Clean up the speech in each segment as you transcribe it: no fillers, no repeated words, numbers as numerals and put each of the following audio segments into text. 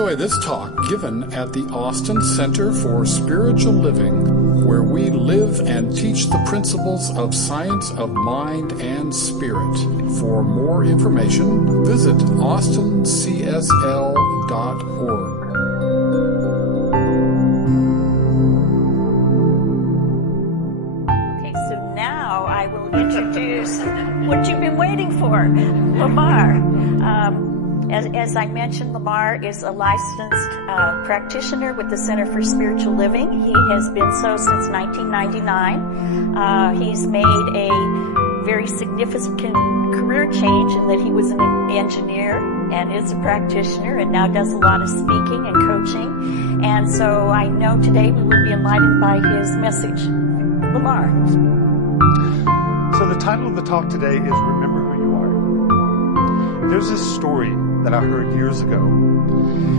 enjoy this talk given at the Austin Center for Spiritual Living, where we live and teach the principles of science of mind and spirit. For more information, visit austincsl.org. Okay, so now I will introduce what you've been waiting for, Lamar. As I mentioned, Lamar is a licensed practitioner with the Center for Spiritual Living. He has been so since 1999. He's made a very significant career change in that he was an engineer and is a practitioner and now does a lot of speaking and coaching. And so I know today we will be enlightened by his message. Lamar. So the title of the talk today is Remember Who You Are. There's this story that I heard years ago.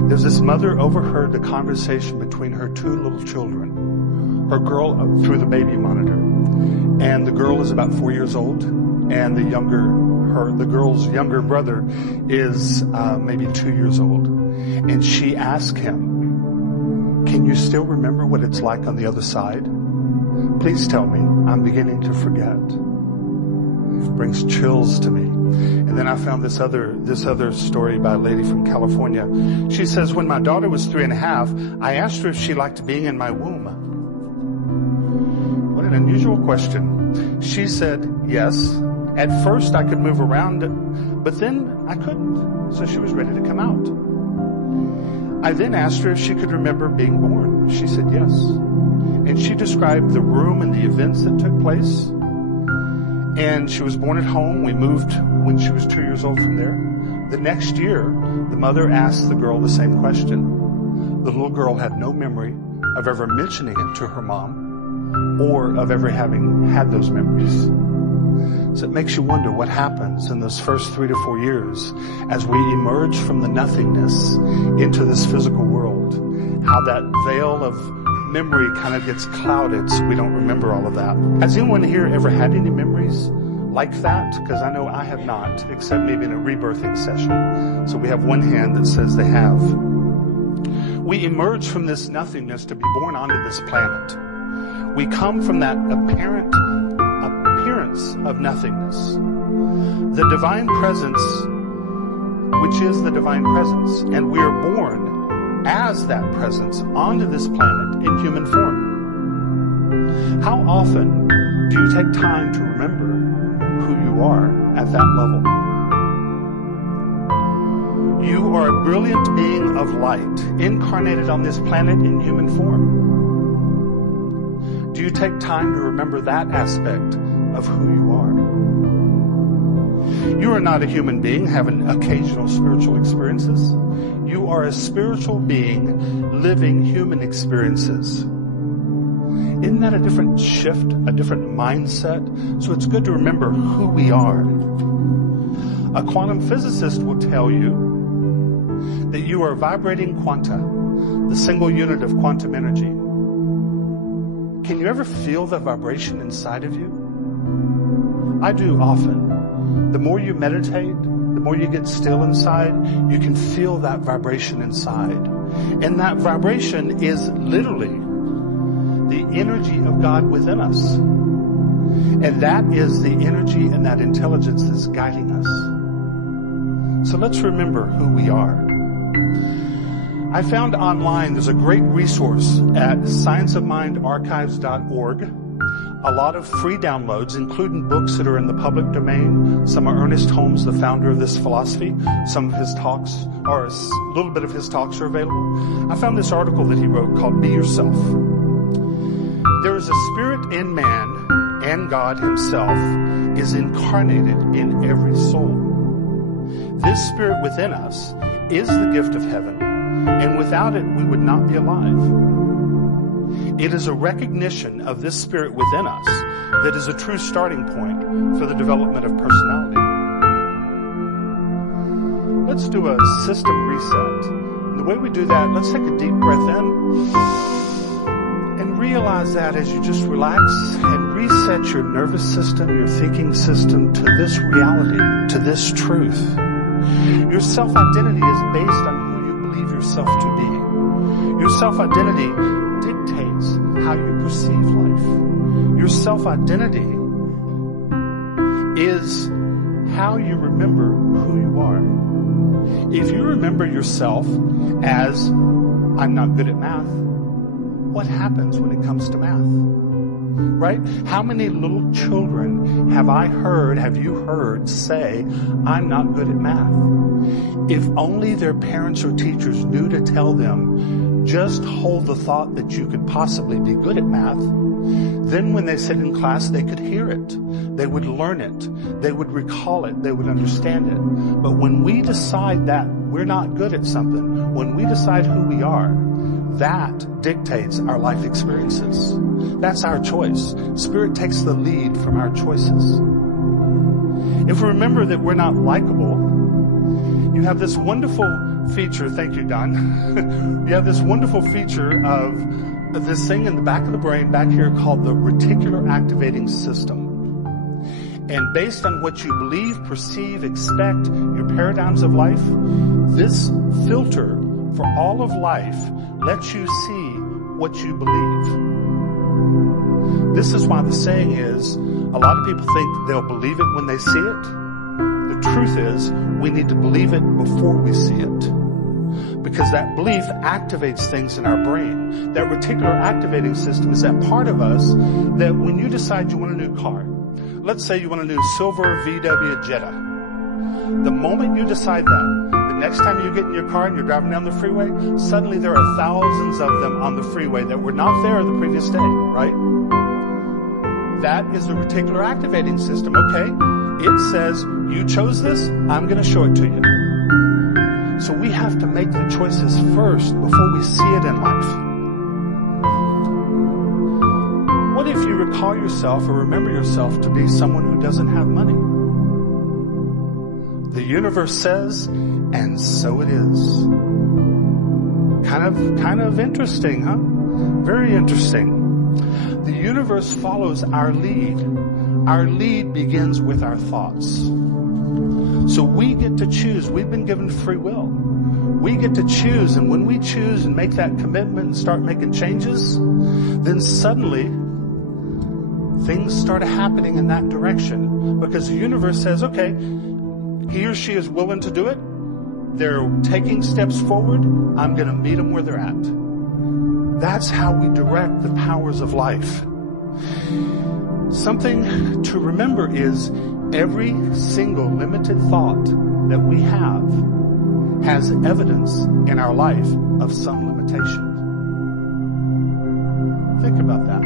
There's this mother overheard the conversation between her two little children, her girl through the baby monitor. And the girl is about 4 years old, and the girl's younger brother is maybe 2 years old. And she asked him, "Can you still remember what it's like on the other side? Please tell me, I'm beginning to forget." Brings chills to me. And then I found this other story by a lady from California. She says, "When my daughter was 3.5, I asked her if she liked being in my womb." What an unusual question. She said, "Yes. At first I could move around, but then I couldn't. So she was ready to come out." I then asked her if she could remember being born. She said yes. And she described the room and the events that took place. And she was born at home. We moved when she was 2 years old from there. The next year, the mother asked the girl the same question. The little girl had no memory of ever mentioning it to her mom or of ever having had those memories. So it makes you wonder what happens in those first 3 to 4 years as we emerge from the nothingness into this physical world. How that veil of memory kind of gets clouded so we don't remember all of that. Has anyone here ever had any memories like that? Because I know I have not, except maybe in a rebirthing session. So we have one hand that says they have. We emerge from this nothingness to be born onto this planet. We come from that apparent appearance of nothingness. The divine presence, which is the divine presence, and we are born as that presence onto this planet in human form. How often do you take time to remember who you are at that level? You are a brilliant being of light, incarnated on this planet in human form. Do you take time to remember that aspect of who you are? You are not a human being having occasional spiritual experiences. You are a spiritual being living human experiences. Isn't that a different shift, a different mindset? So it's good to remember who we are. A quantum physicist will tell you that you are vibrating quanta, the single unit of quantum energy. Can you ever feel the vibration inside of you? I do often. The more you meditate, the more you get still inside, you can feel that vibration inside. And that vibration is literally the energy of God within us. And that is the energy and that intelligence that's guiding us. So let's remember who we are. I found online, there's a great resource at scienceofmindarchives.org. A lot of free downloads, including books that are in the public domain. Some are Ernest Holmes, the founder of this philosophy. Some of his talks, or a little bit of his talks, are available. I found this article that he wrote called Be Yourself. There is a spirit in man, and God himself is incarnated in every soul. This spirit within us is the gift of heaven, and without it we would not be alive. It is a recognition of this spirit within us that is a true starting point for the development of personality. Let's do a system reset. And the way we do that, let's take a deep breath in and realize that as you just relax and reset your nervous system, your thinking system to this reality, to this truth. Your self-identity is based on who you believe yourself to be. Your self-identity dictates how you perceive life. Your self-identity is how you remember who you are. If you remember yourself as, I'm not good at math, what happens when it comes to math? Right? How many little children have you heard say, I'm not good at math? If only their parents or teachers knew to tell them, just hold the thought that you could possibly be good at math, then when they sit in class, they could hear it. They would learn it. They would recall it. They would understand it. But when we decide that we're not good at something, when we decide who we are, that dictates our life experiences. That's our choice. Spirit takes the lead from our choices. If we remember that we're not likable, you have this wonderful feature, thank you, Don. You have this wonderful feature of this thing in the back of the brain back here called the reticular activating system. And based on what you believe, perceive, expect, your paradigms of life, this filter for all of life lets you see what you believe. This is why the saying is, a lot of people think they'll believe it when they see it. The truth is, we need to believe it before we see it. Because that belief activates things in our brain. That reticular activating system is that part of us that when you decide you want a new car, let's say you want a new silver VW Jetta. The moment you decide that, the next time you get in your car and you're driving down the freeway, suddenly there are thousands of them on the freeway that were not there the previous day, right? That is the reticular activating system. Okay, it says, you chose this, I'm going to show it to you. So we have to make the choices first before we see it in life. What if you recall yourself or remember yourself to be someone who doesn't have money? The universe says, and so it is. Kind of interesting, huh? Very interesting. The universe follows our lead. Our lead begins with our thoughts. So we get to choose. We've been given free will. We get to choose, and when we choose and make that commitment and start making changes, then suddenly things start happening in that direction, because the universe says, okay, he or she is willing to do it. They're taking steps forward. I'm going to meet them where they're at. That's how we direct the powers of life. Something to remember is every single limited thought that we have has evidence in our life of some limitation. Think about that.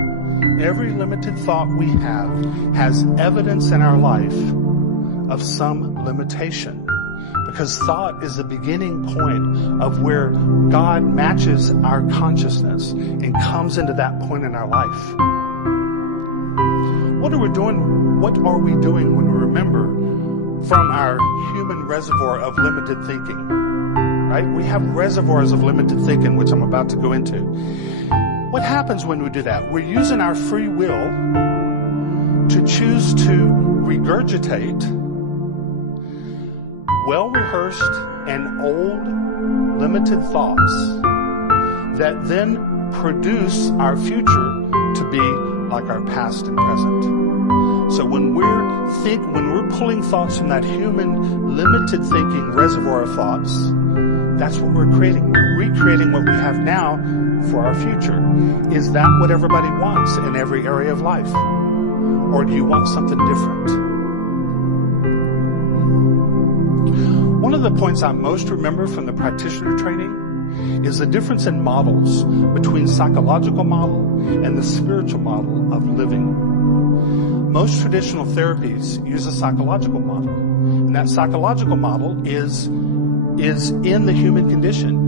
Every limited thought we have has evidence in our life of some limitation. Because thought is the beginning point of where God matches our consciousness and comes into that point in our life. What are we doing when we remember from our human reservoir of limited thinking? Right? We have reservoirs of limited thinking, which I'm about to go into. What happens when we do that? We're using our free will to choose to regurgitate well-rehearsed and old limited thoughts that then produce our future to be like our past and present. So when we're pulling thoughts from that human limited thinking reservoir of thoughts, that's what we're creating. We're recreating what we have now for our future. Is that what everybody wants in every area of life? Or do you want something different? One of the points I most remember from the practitioner training is the difference in models between psychological model and the spiritual model of living. Most traditional therapies use a psychological model, and that psychological model is in the human condition.